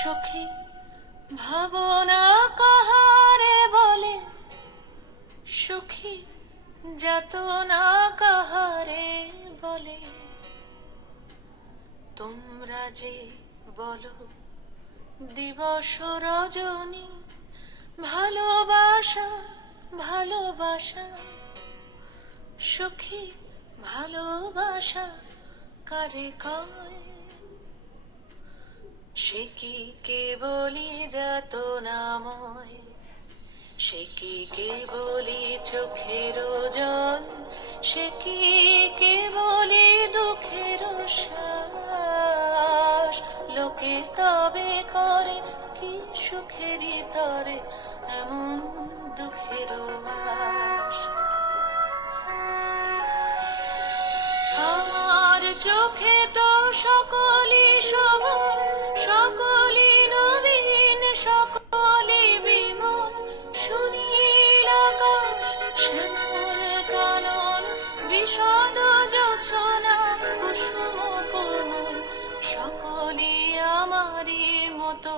সখী ভাবনা কাহারে বলে, সখী যাতনা কাহারে বলে। তোমরা যে বলো দিবস রজনী, ভালোবাসা ভালোবাসা, সখী ভালোবাসা কারে কয়? সে কি কেবলি যাতনাময়, সে কি কেবলি চোখের জল, সে কি কেবলি দুঃখের শ্বাস? লোকে তবে করে কি সুখেরই তরে এমন দুঃখের বাস? আমার চোখে তো সকলই সবল, সকলই নবীন, সকলই বিমল। সুনীল আকাশ, শ্যামল কানন, বিশদ যোছনা, কুসুম কোমল, সকলই আমারই মতো